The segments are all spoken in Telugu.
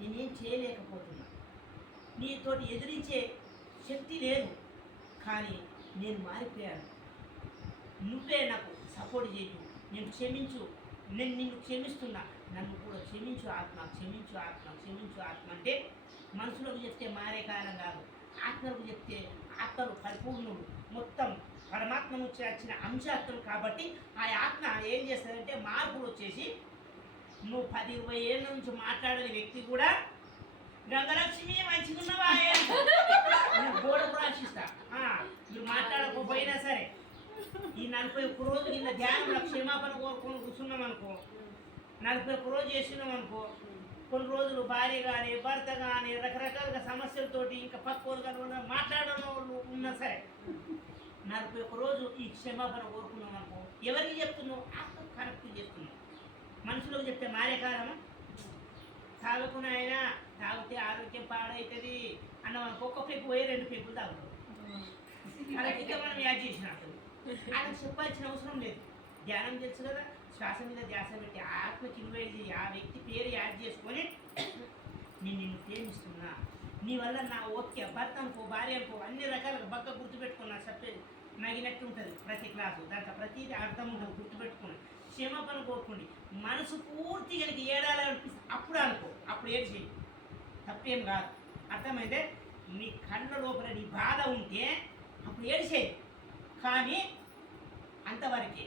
నేనేం చేయలేకపోతున్నా, నీతోటి ఎదిరించే శక్తి లేదు, కానీ నేను మారిపోయాను. నువ్వే నాకు సపోర్ట్ చేయు, నేను క్షమించు, నేను నిన్ను క్షమిస్తున్నా, నన్ను కూడా క్షమించు ఆత్మ, క్షమించు ఆత్మ, క్షమించు ఆత్మ అంటే మనుషులకు చెప్తే మారే కాలం కాదు, ఆత్మలకు చెప్తే ఆత్మలు పరిపూర్ణుడు, మొత్తం పరమాత్మ నుంచి వచ్చిన అంశాత్మలు కాబట్టి ఆ ఆత్మ ఏం చేస్తుందంటే మార్పులు వచ్చేసి నువ్వు 10-20 ఏళ్ళ నుంచి మాట్లాడని వ్యక్తి కూడా గంగలక్ష్మి మంచిగున్నవా గోడకు రాసిస్తా. మీరు మాట్లాడకపోయినా సరే ఈ 41 రోజులు ఇలా ధ్యానంలో క్షమాపణ కోరుకొని కూర్చున్నాం అనుకో, 41 రోజు చేస్తున్నాం అనుకో, కొన్ని రోజులు భార్య కానీ భర్త కానీ రకరకాలుగా సమస్యలతోటి ఇంకా పక్కోలు కానీ మాట్లాడడం వాళ్ళు ఉన్నా సరే 41 రోజు ఈ క్షమాపణ కోరుకున్నాం అనుకో, ఎవరికి చెప్తున్నావు? ఆత్మ కనెక్ట్ చేస్తున్నావు. మనుషులకు చెప్తే మారే కాలమా? తాగకుండా అయినా తాగితే ఆరోగ్యం పాడవుతుంది అన్న ఒక్క పెప్పు పోయి 2 పెప్పులు తాగుతాం, అలాగే మనం యాడ్ చేసినట్టు ఆయనకు చెప్పాల్సిన అవసరం లేదు. ధ్యానం తెలుసు కదా, శ్వాస మీద ధ్యాస పెట్టి ఆత్మకి ఇన్వైట్ చేసి ఆ వ్యక్తి పేరు యాడ్ చేసుకొని నేను నిన్ను ప్రేమిస్తున్నా, నీ వల్ల నా ఓకే భర్త అనుకో భార్య అనుకో అన్ని రకాలుగా బగ్గ గుర్తుపెట్టుకున్నా చెప్పేది నగినట్టు ఉంటుంది ప్రతి క్లాసు, దాంట్లో ప్రతిదీ అర్థం ఉంటుంది, గుర్తుపెట్టుకోండి. క్షమాపణ కోరుకోండి. మనసు పూర్తిగా ఏడాలనిపిస్తుంది అప్పుడు అనుకో, అప్పుడు ఏడ్చి తప్పేం కాదు, అర్థమైతే నీ కళ్ళ లోపల నీ బాధ ఉంటే అప్పుడు ఏడిచేది, కానీ అంతవరకే.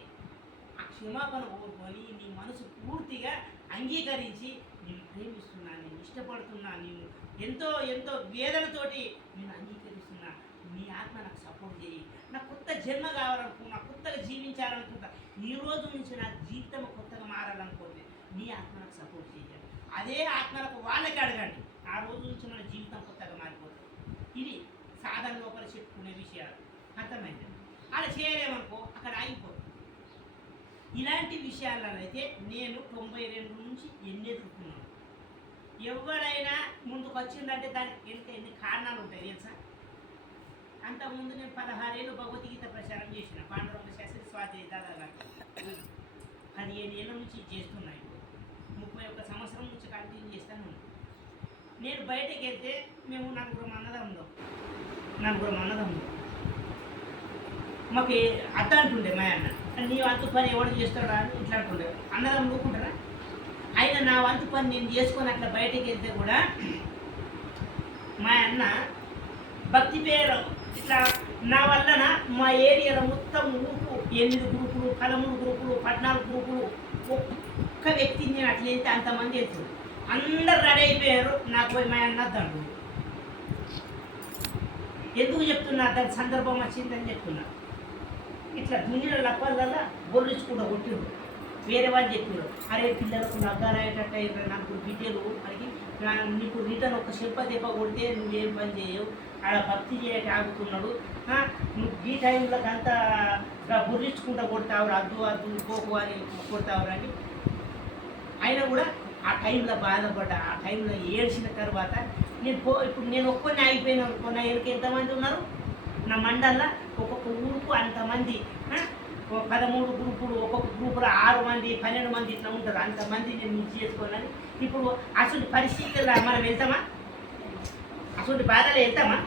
ఆ క్షమాపణ కోరుకొని నీ మనసు పూర్తిగా అంగీకరించి నేను ప్రేమిస్తున్నా, నేను ఇష్టపడుతున్నా, నేను ఎంతో ఎంతో వేదనతోటి నేను అంగీకరిస్తున్నా, నీ ఆత్మ నాకు సపోర్ట్ చేయి, నాకు కొత్త జన్మ కావాలనుకున్నా, కొత్తగా జీవించాలనుకుంటా, ఈ రోజు నుంచి నా జీవితం కొత్తగా మారాలనుకోండి, నీ ఆత్మ నాకు సపోర్ట్ చేయాలి. అదే ఆత్మలకు వాళ్ళకి అడగండి, ఆ రోజు నుంచి మన జీవితం కొత్తగా మారిపోతుంది. ఇది సాధన లోపల చెప్పుకునే విషయాలు, అర్థమైంది? అలా చేయలేమనుకో అక్కడ ఆగిపోతుంది. ఇలాంటి విషయాలలో అయితే నేను 92 నుంచి ఎదుర్కొన్నాను. ఎవరైనా ముందుకు వచ్చిందంటే దానికి ఎన్ని కారణాలు ఉంటాయి తెలుసా? అంతకుముందు నేను 16 ఏళ్ళు భగవద్గీత ప్రచారం చేసిన పాండురంగ శాస్త్రి స్వాతి దాదా గారు 15 ఏళ్ళ నుంచి చేస్తున్నాయి, 31 సంవత్సరం నుంచి కంటిన్యూ చేస్తాను. నేను బయటకు వెళ్తే మేము నలుగురం అన్నదమ్ములు మాకు అత్త అంటుండే మా అన్న, నీ వంతు పని ఎవడు చేస్తాడా అని ఇట్లా అంటుండే. అన్నదమ్ములు ఊరుకుంటారా? అయినా నా వంతు పని నేను చేసుకొని అట్లా బయటకు వెళ్తే కూడా మా అన్న భక్తి పేరు ఇట్లా నా వలన మా ఏరియాలో మొత్తం ఊరు 8 గ్రూపులు 13 గ్రూపులు 14 గ్రూపులు ఒక్క వ్యక్తిని నేను అట్లా వెళ్తే అంతమంది వెళ్తుంది, అందరు రెడీ అయిపోయారు. నాకు పోయి మా అన్న దండు ఎందుకు చెప్తున్నా, దాని సందర్భం వచ్చిందని చెప్తున్నా. ఇట్లా దునియా లప్పలల్లా బొర్రించుకుంటూ కొట్టిండు. వేరే వాళ్ళు చెప్పారు, అరే పిల్లలకు నగ్గారయ్యేటట్టు అయిపోయి నాకు బిడ్డలు మనకి నీకు రిటర్న్ ఒక చెప్ప దెబ్బ కొడితే నువ్వేం పని చేయవు, ఆడ భక్తి చేయక ఆగుతున్నాడు, నువ్వు ఈ టైంలోకి అంతా బొర్రించుకుంటూ కొడతావు, అద్దు పోకు అని కొడతావు అని. అయినా కూడా ఆ టైంలో బాధపడ్డా, ఆ టైంలో ఏడ్చిన తర్వాత ఇప్పుడు నేను ఒక్కరిని ఆగిపోయినా అనుకో, నా ఎరుకు ఎంతమంది ఉన్నారు నా మండల్లో, ఒక్కొక్క ఊరుకు అంతమంది, 13 గ్రూపులు, ఒక్కొక్క గ్రూపులో 6 మంది 12 మంది ఇట్లా ఉంటారు, అంతమంది నేను మిస్ చేసుకోవాలని. ఇప్పుడు అసలు పరిస్థితుల్లో మనం వెళ్తామా? అసలు బాధలు వెళ్తామా?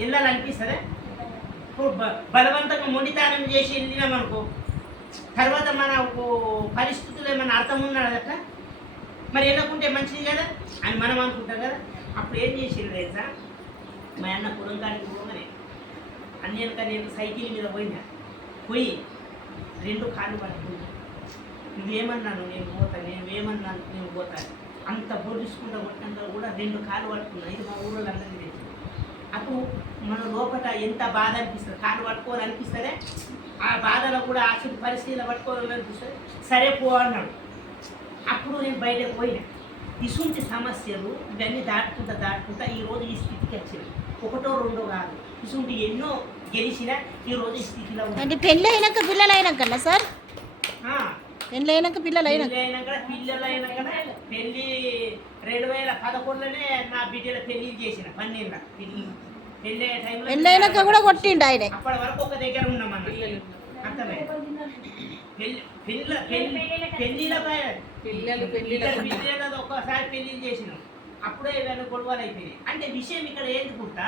వెళ్ళాలనిపిస్తుందా? ఇప్పుడు బలవంతంగా మొండితనం చేసి వెళ్ళినామనుకో, తర్వాత మనకు పరిస్థితులు ఏమైనా అర్థం ఉన్నది అట్లా మరి వెళ్ళకుంటే మంచిది కదా అని మనం అనుకుంటాం కదా. అప్పుడు ఏం చేసిండు తెలుసా, మా అన్న కులంకానికి పోగానే అన్నిక నేను సైకిల్ మీద పోయి 2 కాళ్ళు పట్టుకున్నా, నువ్వేమన్నాను నేను పోతాను, నేను పోతాను అంత బొడ్డించుకుంటూ కొట్టినంత కూడా 2 కాళ్ళు పట్టుకున్నాను. ఇది మా ఊళ్ళో అందరికీ తెలుసు. అప్పుడు మన లోపల ఎంత బాధ అనిపిస్తుంది, కాళ్ళు పట్టుకోవాలనిపిస్తుంది, ఆ బాధలో కూడా అసలు పరిస్థితిలో పట్టుకోవాలనిపిస్తుంది. సరే పో అన్నాడు. అప్పుడు నేను బయటకు పోయినా. ఇసుంటి సమస్యలు ఇవన్నీ దాటుకుంటా ఈరోజు ఈ స్థితికి వచ్చినాయి. 1, 2 కాదు, ఇసుంటి ఎన్నో గెలిచినా ఈరోజు ఈ స్థితిలో ఉంది. పెళ్ళి అయినాక పిల్లలు అయినాక సార్, పెళ్ళి అయినాక పిల్లలు అయినాక పెళ్ళి 2011లోనే నా బిడ్డల పెళ్లి చేసిన 12 పెళ్ళి టైంలో పెళ్ళి అయినాక కూడా కొట్టిండు ఆయన. అప్పటి వరకు ఒక దగ్గర ఉన్నామన్న, అర్థమైంది? పిల్లలు ఒక్కసారి పెళ్లి చేసినాం, అప్పుడే ఏమైనా గొడవలు అయిపోయినాయి అంటే విషయం ఇక్కడ ఏంది పుట్ట